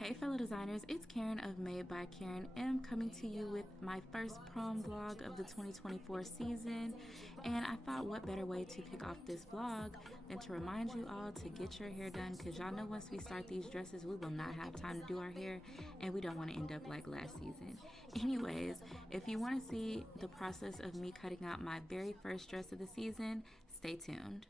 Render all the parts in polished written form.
Hey fellow designers, it's Karen of Made by Karen M coming to you with my first prom vlog of the 2024 season. And I thought what better way to kick off this vlog than to remind you all to get your hair done, because y'all know once we start these dresses we will not have time to do our hair and we don't want to end up like last season. Anyways, if you want to see the process of me cutting out my very first dress of the season, stay tuned.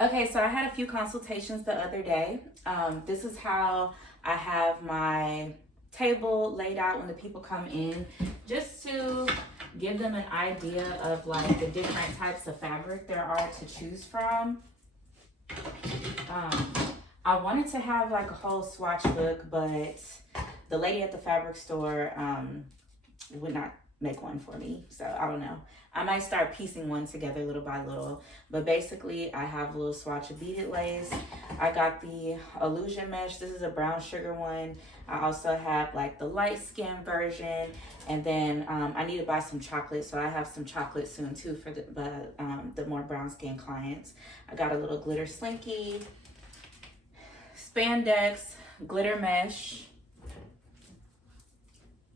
Okay, so I had a few consultations the other day. This is how I have my table laid out when the people come in, just to give them an idea of like the different types of fabric there are to choose from. I wanted to have like a whole swatch book, but the lady at the fabric store would not make one for me, so I don't know. I might start piecing one together little by little, but basically I have a little swatch of beaded lace. I got the illusion mesh. This is a brown sugar one. I also have like the light skin version, and then I need to buy some chocolate, so I have some chocolate soon too for the more brown skin clients. I got a little glitter slinky, spandex, glitter mesh,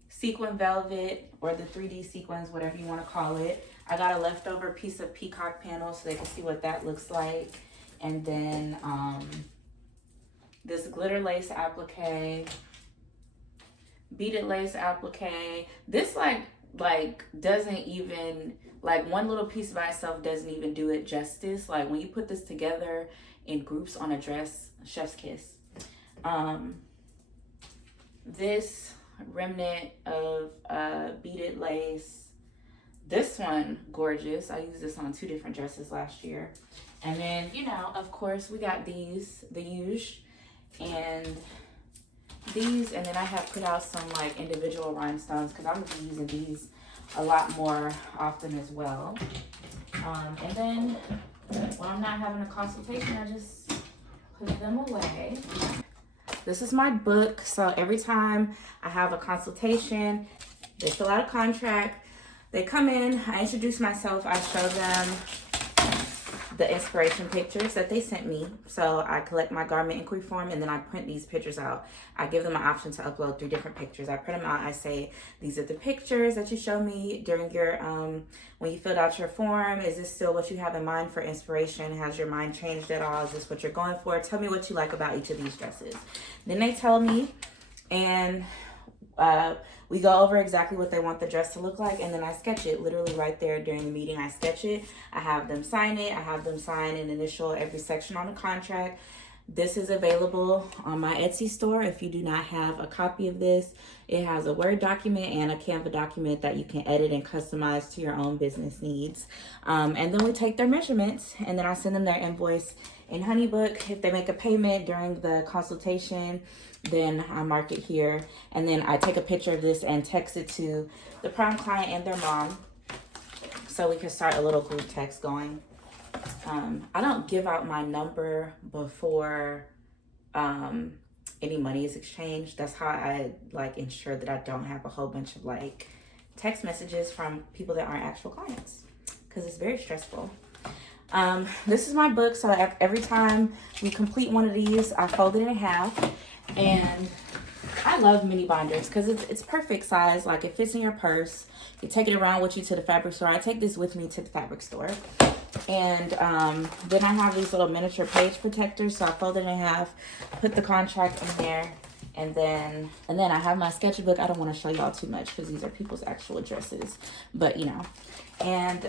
sequin velvet, or the 3D sequins, whatever you want to call it. I got a leftover piece of peacock panel so they can see what that looks like. And then this glitter lace applique, beaded lace applique. This like doesn't even, like one little piece by itself doesn't even do it justice. Like when you put this together in groups on a dress, chef's kiss. This remnant of beaded lace. This one, gorgeous. I used this on 2 different dresses last year. And then, you know, of course, we got these, the huge, and these, and then I have put out some like individual rhinestones because I'm gonna be using these a lot more often as well. And then when I'm not having a consultation, I just put them away. This is my book, so every time I have a consultation, they fill out a contract, they come in, I introduce myself, I show them the inspiration pictures that they sent me. So I collect my garment inquiry form, and then I print these pictures out. I give them an option to upload 3 different pictures. I print them out, I say, these are the pictures that you showed me during your, when you filled out your form. Is this still what you have in mind for inspiration? Has your mind changed at all? Is this what you're going for? Tell me what you like about each of these dresses. Then they tell me, and we go over exactly what they want the dress to look like, and then I sketch it literally right there during the meeting. I sketch it, I have them sign it, I have them sign and initial every section on the contract. This is available on my Etsy store. If you do not have a copy of this, it has a Word document and a Canva document that you can edit and customize to your own business needs. And then we take their measurements, and then I send them their invoice in Honeybook. If they make a payment during the consultation, then I mark it here, and then I take a picture of this and text it to the prom client and their mom so we can start a little group text going. I don't give out my number before any money is exchanged. That's how I like ensure that I don't have a whole bunch of like text messages from people that aren't actual clients, because it's very stressful. This is my book, so every time we complete one of these, I fold it in half. And I love mini binders because it's perfect size. Like it fits in your purse. You take it around with you to the fabric store. I take this with me to the fabric store. And then I have these little miniature page protectors, so I fold it in half, put the contract in there, and then I have my sketchbook. I don't want to show y'all too much because these are people's actual addresses, but you know. And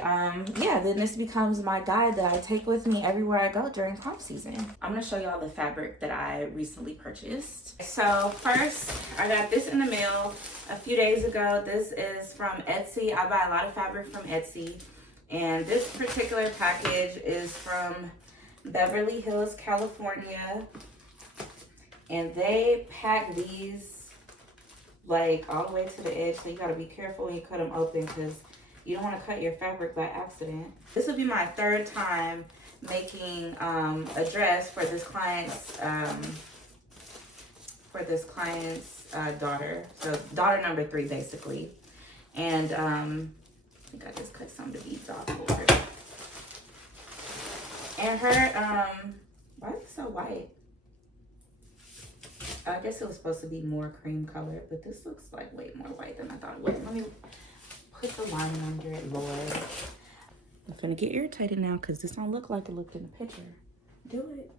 yeah, then this becomes my guide that I take with me everywhere I go during prom season. I'm gonna show y'all the fabric that I recently purchased. So first, I got this in the mail a few days ago. This is from Etsy. I buy a lot of fabric from Etsy. And this particular package is from Beverly Hills, California. And they pack these like all the way to the edge, so you gotta be careful when you cut them open because you don't want to cut your fabric by accident. This will be my 3rd time making a dress for this client's daughter. So daughter number 3 basically. And I think I just cut some of the beads off for her. And her, why is it so white? I guess it was supposed to be more cream color, but this looks like way more white than I thought it was. Let me put the lining under it, Lord. I'm gonna get irritated now because this don't look like it looked in the picture. Do it.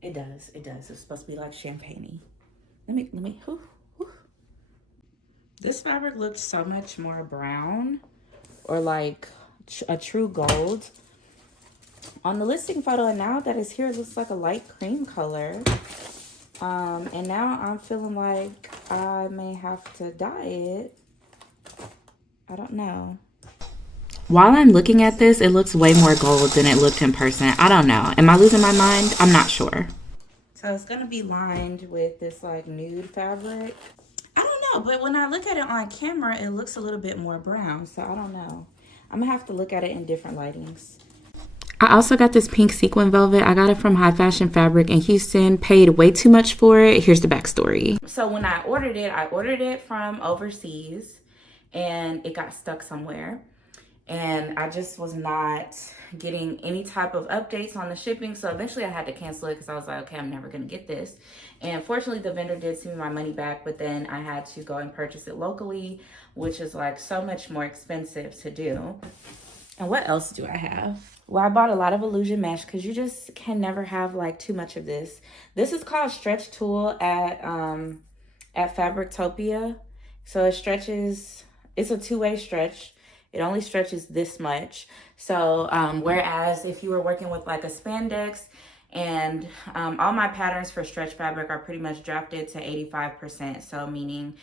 It does. It does. It's supposed to be like champagne-y. Let me. Whew. This fabric looks so much more brown, or like a true gold. On the listing photo, and now that it's here, it looks like a light cream color. And now I'm feeling like I may have to dye it. I don't know. While I'm looking at this, it looks way more gold than it looked in person. I don't know. Am I losing my mind? I'm not sure. So it's going to be lined with this like nude fabric. I don't know, but when I look at it on camera, it looks a little bit more brown. So I don't know. I'm going to have to look at it in different lightings. I also got this pink sequin velvet. I got it from High Fashion Fabric in Houston. Paid way too much for it. Here's the backstory. So when I ordered it from overseas, and it got stuck somewhere. And I just was not getting any type of updates on the shipping. So eventually I had to cancel it because I was like, okay, I'm never going to get this. And fortunately, the vendor did send me my money back. But then I had to go and purchase it locally, which is like so much more expensive to do. And what else do I have? Well, I bought a lot of illusion mesh because you just can never have like too much of this. This is called Stretch Tool at Fabrictopia. So it stretches, it's a two-way stretch. It only stretches this much. So whereas if you were working with like a spandex, and all my patterns for stretch fabric are pretty much drafted to 85%. So meaning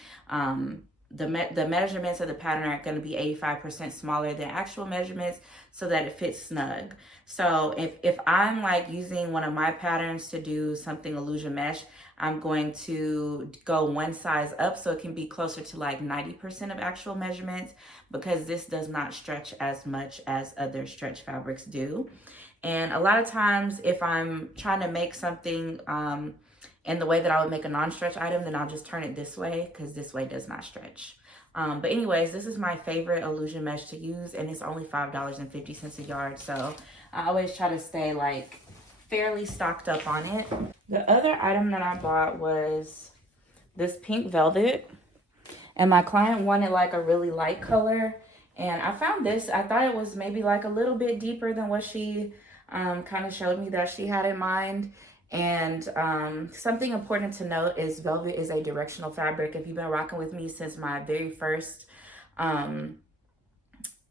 the measurements of the pattern are going to be 85% smaller than actual measurements so that it fits snug. So if I'm like using one of my patterns to do something illusion mesh, I'm going to go one size up so it can be closer to like 90% of actual measurements, because this does not stretch as much as other stretch fabrics do. And a lot of times if I'm trying to make something in the way that I would make a non-stretch item, then I'll just turn it this way because this way does not stretch. But anyways, this is my favorite illusion mesh to use, and it's only $5.50 a yard. So I always try to stay like fairly stocked up on it. The other item that I bought was this pink velvet, and my client wanted like a really light color. And I found this, I thought it was maybe like a little bit deeper than what she kind of showed me that she had in mind. And something important to note is velvet is a directional fabric. If you've been rocking with me since my very first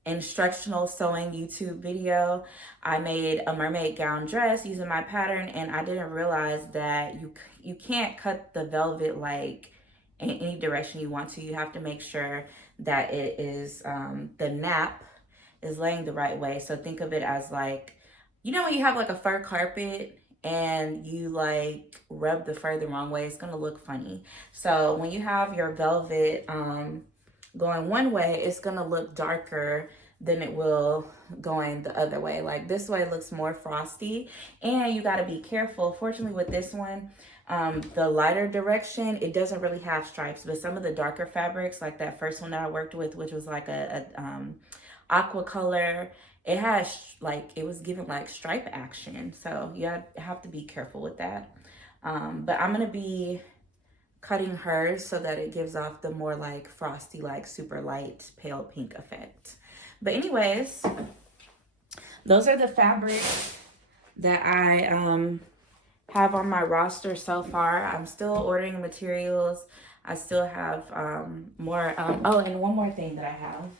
instructional sewing YouTube video, I made a mermaid gown dress using my pattern, and I didn't realize that you can't cut the velvet like in any direction you want to. You have to make sure that it is the nap is laying the right way. So think of it as like, you know, when you have like a fur carpet and you like rub the fur the wrong way, it's gonna look funny. So when you have your velvet going one way, it's gonna look darker than it will going the other way. Like this way looks more frosty, and you got to be careful. Fortunately with this one, the lighter direction, it doesn't really have stripes, but some of the darker fabrics, like that first one that I worked with, which was like a aqua color, it has like, it was given like stripe action. So you have to be careful with that. But I'm gonna be cutting hers so that it gives off the more like frosty, like super light pale pink effect. But anyways, those are the fabrics that I have on my roster so far. I'm still ordering materials. I still have more. Oh, and one more thing that I have.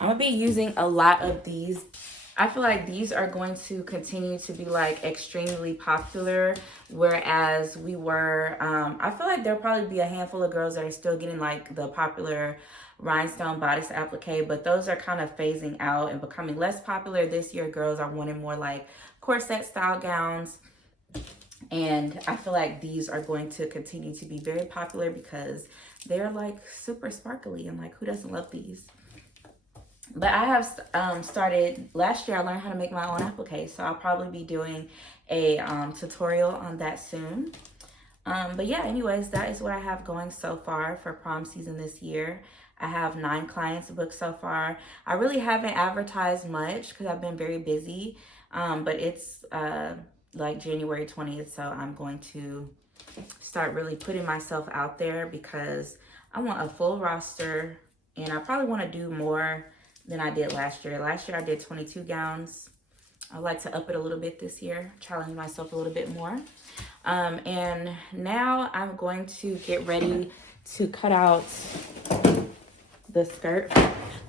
I'm gonna be using a lot of these. I feel like these are going to continue to be like extremely popular, whereas we were, I feel like there'll probably be a handful of girls that are still getting like the popular rhinestone bodice applique, but those are kind of phasing out and becoming less popular. This year, girls are wanting more like corset style gowns. And I feel like these are going to continue to be very popular because they're like super sparkly, and like who doesn't love these? But I have started, last year I learned how to make my own applique, so I'll probably be doing a tutorial on that soon. But yeah, anyways, that is what I have going so far for prom season this year. I have 9 clients booked so far. I really haven't advertised much because I've been very busy, but it's like January 20th, so I'm going to start really putting myself out there because I want a full roster, and I probably want to do more than I did last year. Last year I did 22 gowns. I'd like to up it a little bit this year, challenge myself a little bit more. And now I'm going to get ready to cut out the skirt.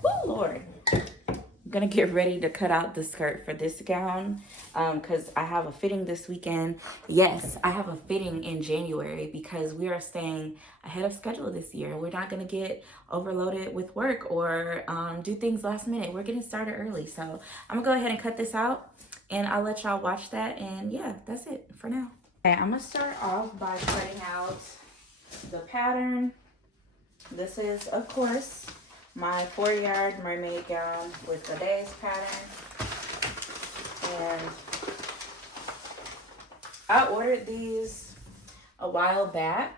Oh Lord. I'm gonna get ready to cut out the skirt for this gown because I have a fitting this weekend. Yes, I have a fitting in January because we are staying ahead of schedule this year. We're not gonna get overloaded with work or do things last minute. We're getting started early. So I'm gonna go ahead and cut this out and I'll let y'all watch that. And yeah, that's it for now. Okay, I'm gonna start off by cutting out the pattern. This is, of course, my 4-yard mermaid gown with the days pattern. And I ordered these a while back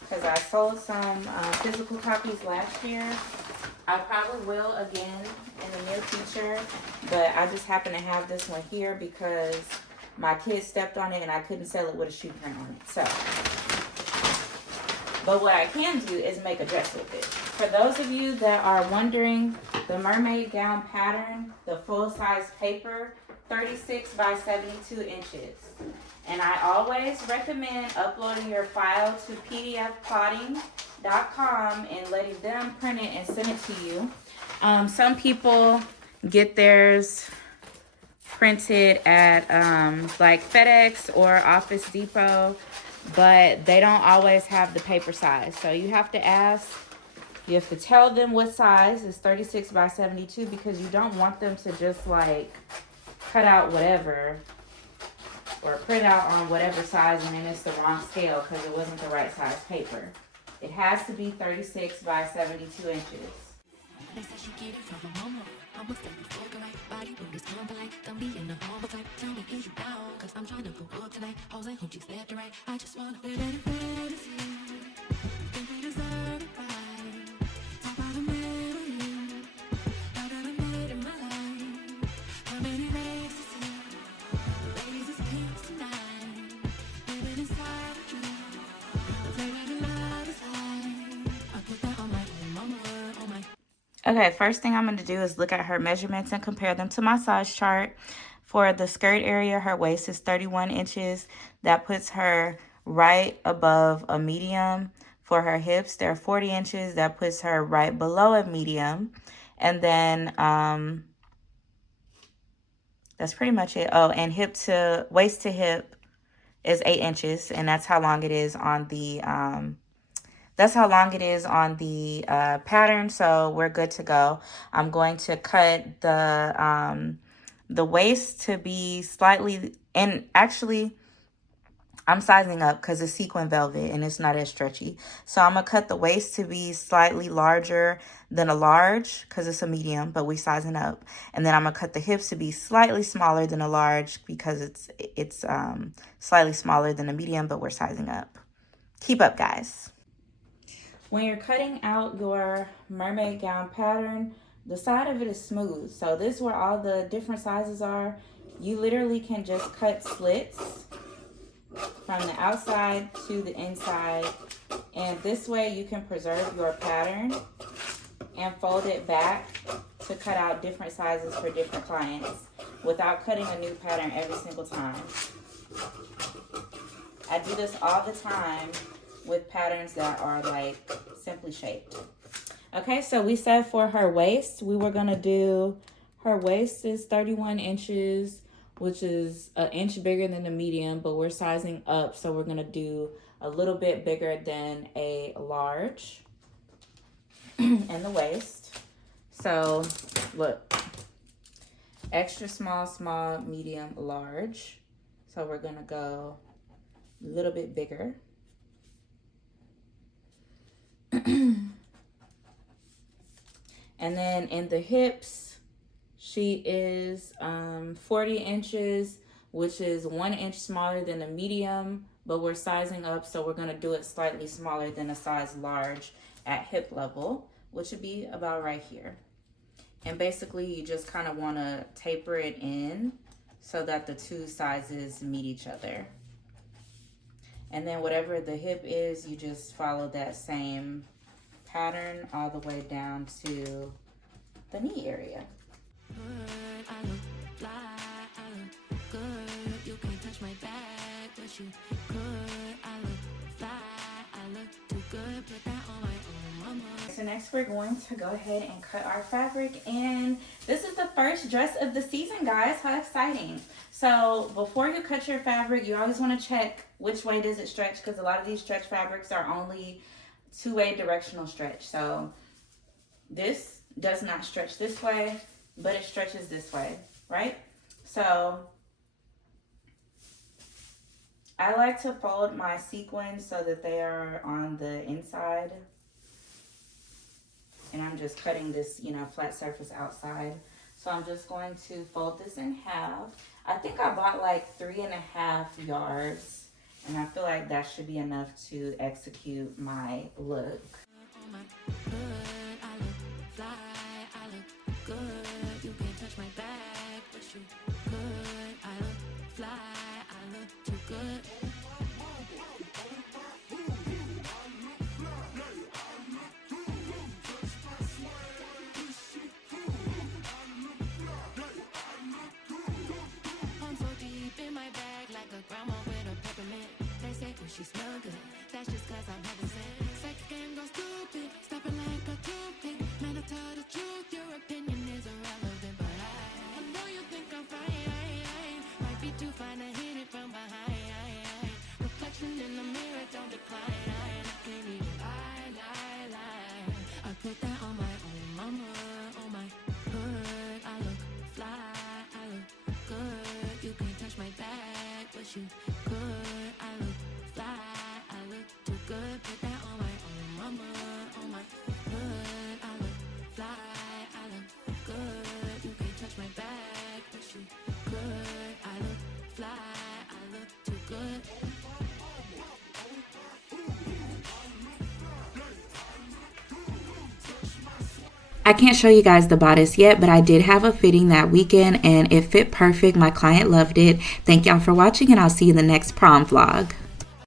because I sold some physical copies last year. I probably will again in the near future, but I just happen to have this one here because my kids stepped on it and I couldn't sell it with a shoe print on it. So, but what I can do is make a dress with it. For those of you that are wondering, the mermaid gown pattern, the full size paper, 36 by 72 inches. And I always recommend uploading your file to pdfplotting.com and letting them print it and send it to you. Some people get theirs printed at like FedEx or Office Depot, but they don't always have the paper size. So you have to ask, you have to tell them what size is 36 by 72 because you don't want them to just like cut out whatever or print out on whatever size and then it's the wrong scale because it wasn't the right size paper. It has to be 36 by 72 inches. I'm a steady figure, right? Body with this like don't be in the humble type. Tell me, is you down? Cause I'm trying to go up tonight. Hoes ain't who just left or right. I just wanna live in fantasy. Think we deserve it right. Talk about a melody. Now that I made in my life. How many legs to see? The ladies is pink tonight. Living inside a dream. The flavor of love is high. I put that on my mama word, on my. Okay, first thing I'm going to do is look at her measurements and compare them to my size chart. For the skirt area, her waist is 31 inches. That puts her right above a medium. For her hips, they're 40 inches. That puts her right below a medium. And then that's pretty much it. Oh, and waist to hip is 8 inches. And that's how long it is on the pattern, so we're good to go. I'm going to cut the waist to be slightly, and actually I'm sizing up because it's sequin velvet and it's not as stretchy. So I'm gonna cut the waist to be slightly larger than a large because it's a medium, but we sizing up. And then I'm gonna cut the hips to be slightly smaller than a large because it's slightly smaller than a medium, but we're sizing up. Keep up, guys. When you're cutting out your mermaid gown pattern, the side of it is smooth. So this is where all the different sizes are. You literally can just cut slits from the outside to the inside. And this way you can preserve your pattern and fold it back to cut out different sizes for different clients without cutting a new pattern every single time. I do this all the time with patterns that are like simply shaped. Okay, so we said for her waist, we were gonna do, her waist is 31 inches, which is an inch bigger than the medium, but we're sizing up, so we're gonna do a little bit bigger than a large in the waist. So look, extra small, small, medium, large. So we're gonna go a little bit bigger. And then in the hips, she is 40 inches, which is 1 inch smaller than a medium, but we're sizing up, so we're gonna do it slightly smaller than a size large. at hip level, which would be about right here. And basically you just kind of want to taper it in so that the two sizes meet each other. And then whatever the hip is, you just follow that same pattern all the way down to the knee area. So next we're going to go ahead and cut our fabric, and this is the first dress of the season, guys. How exciting. So before you cut your fabric, you always want to check which way does it stretch, because a lot of these stretch fabrics are only two-way directional stretch. So this does not stretch this way, but it stretches this way, right? So I like to fold my sequins so that they are on the inside. And I'm just cutting this, you know, flat surface outside. So I'm just going to fold this in half. I think I bought like 3.5 yards, and I feel like that should be enough to execute my look. She smell good, that's just cause I'm having sex. Sex game goes stupid, stopping like a toothpick. Man, I tell the truth, your opinion is irrelevant. But I know you think I'm fine. Might be too fine to hit it from behind. Reflection in the mirror, don't decline. I can't even lie. I put that on my own mama, on my hood. I look fly, I look good. You can't touch my back, but you could. I look I look too good, put that on my own mama, on my hood. I look fly, I look good. You can't touch my back, but you could. I look fly, I look too good. I can't show you guys the bodice yet, but I did have a fitting that weekend and it fit perfect. My client loved it. Thank y'all for watching, and I'll see you in the next prom vlog.